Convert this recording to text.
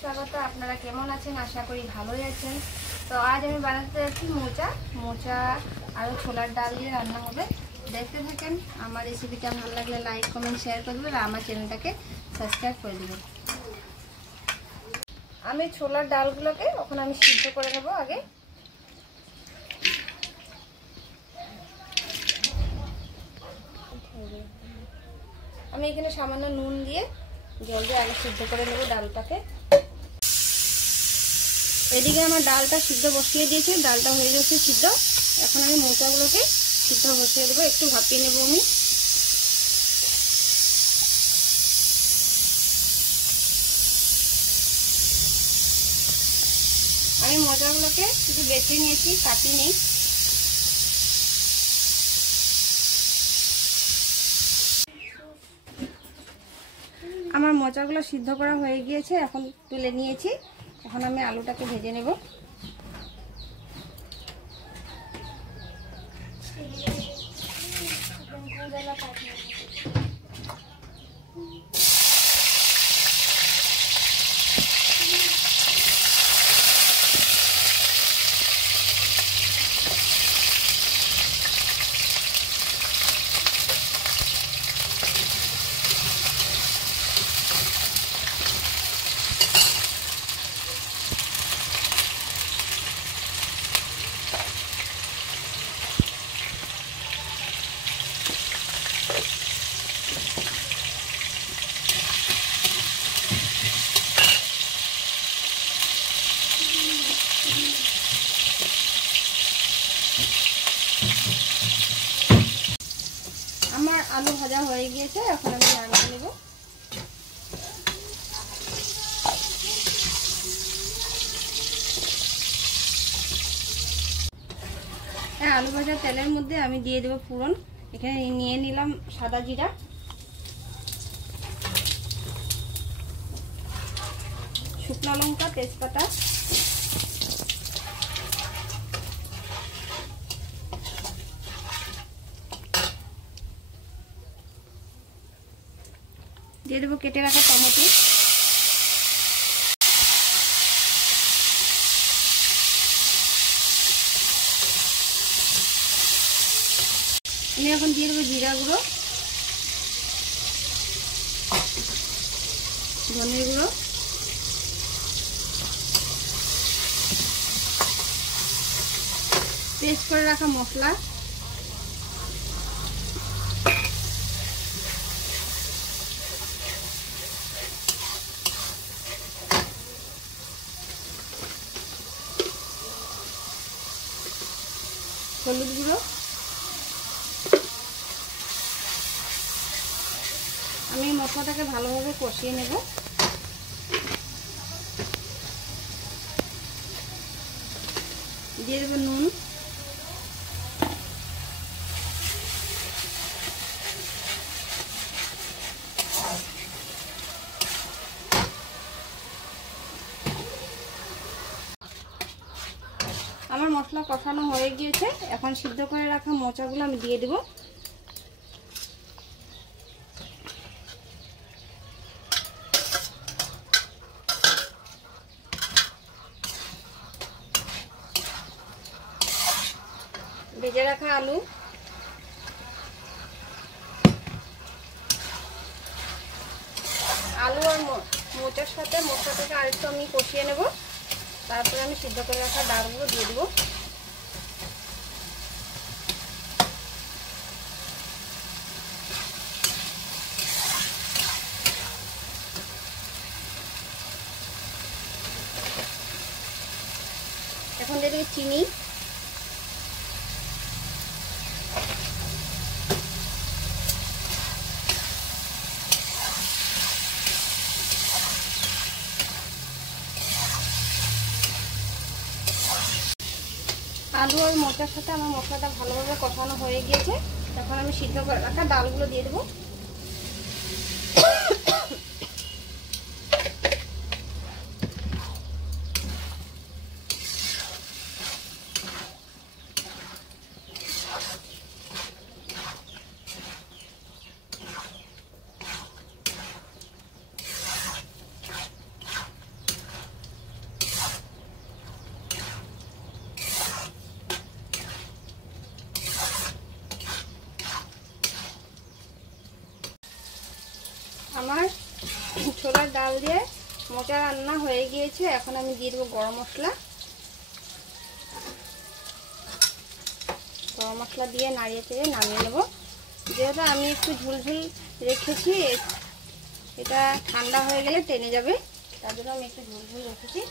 स्वागत। আপনারা কেমন আছেন? আশা করি ভালোই আছেন। তো আজ আমি বানাতে যাচ্ছি মোচা আর ছোলার ডাল দিয়ে রান্না হবে। দেখতে থাকেন। আমার রেসিপিটা ভালো লাগলে লাইক কমেন্ট শেয়ার করে দিবেন আর আমার চ্যানেলটাকে সাবস্ক্রাইব করে দিবেন। আমি ছোলার ডালগুলোকে এখন আমি সিদ্ধ করে নেব। আগে আমি এখানে সামান্য নুন দিয়ে জল দিয়ে আগে সিদ্ধ করে নেব ডালটাকে। এদিকে আমার ডালটা সিদ্ধ বসিয়ে দিয়েছি, ডালটা হয়ে গেছে সিদ্ধ। এখন আমি মোচাগুলোকে সিদ্ধ বসিয়ে দেবো, একটু ভাপিয়ে নেব। আমি মোচাগুলোকে শুধু বেছে নিয়েছি, কাটি নেই। আমার মোচাগুলো সিদ্ধ করা হয়ে গিয়েছে, এখন তুলে নিয়েছি। এখন আমি আলুটাকে ভেজে নেব। আমার আলু ভাজা হয়ে গিয়েছে, এখন আমি নামিয়ে নেব। আলু ভাজা তেলের মধ্যে আমি দিয়ে দেব ফোড়ন। এখানে নিয়ে নিলাম সাদা জিরা, শুকনো লঙ্কা, তেজপাতা, দিয়ে দেবো কেটে রাখা টমেটো, আমি এখন দিয়ে দেবো জিরা গুঁড়ো, ধনে গুঁড়ো, পেস্ট করে রাখা মশলা, হলুদ গুঁড়ো। আমি মশলাটাকে ভালোভাবে কষিয়ে নেব। দিয়ে দেবো নুন, আমার মশলা কষানো হয়ে গিয়েছে। এখন সিদ্ধ করে রাখা মোচাগুলো আমি দিয়ে দেব। ভেজে রাখা আলু, আর মোচার সাথে মশলাটাকে আরেকটু আমি কষিয়ে নেব। তারপরে আমি সিদ্ধ করে রাখা ডালগুলো দিয়ে দেবো। এখন দিয়ে দেবো চিনি, আলু আর মোচার সাথে আমার মশলাটা ভালোভাবে কষানো হয়ে গিয়েছে। এখন আমি সিদ্ধ করে রাখা ডালগুলো দিয়ে দেবো। আমার ছোলার ডাল দিয়ে মোচা রান্না হয়ে গিয়েছে। এখন আমি দিয়ে দেবো গরম মশলা। গরম মশলা দিয়ে নাড়িয়ে চেড়ে নামিয়ে নেব। যেহেতু আমি একটু ঝুলঝুল রেখেছি, এটা ঠান্ডা হয়ে গেলে টেনে যাবে, তার জন্য আমি একটু ঝুলঝুল রেখেছি।